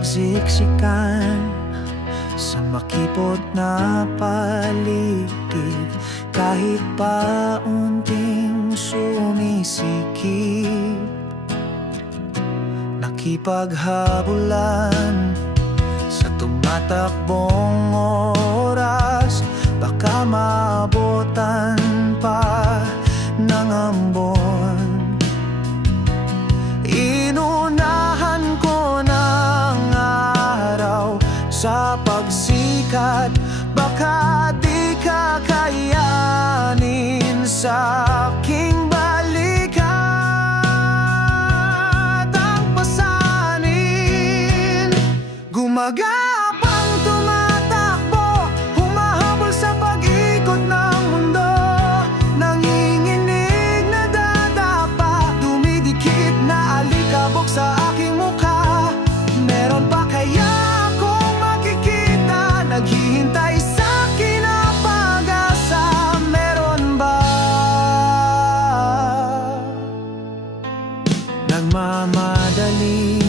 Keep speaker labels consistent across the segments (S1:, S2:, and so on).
S1: pagsiksikan Sa makipot na paligid. Kahit pa unting sumisikip Nakipaghabulan Sa tumatakbong pagsikat Baka di kakayanin sa aking balikat Nagmamadaling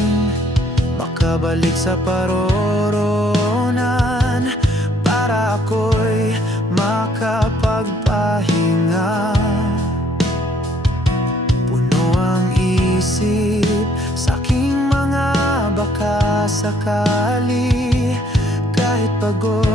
S1: Makabalik sa paroroonan. Para ako'y makapagpahinga. Puno ang isip sa aking mga baka sakali. Kahit pagod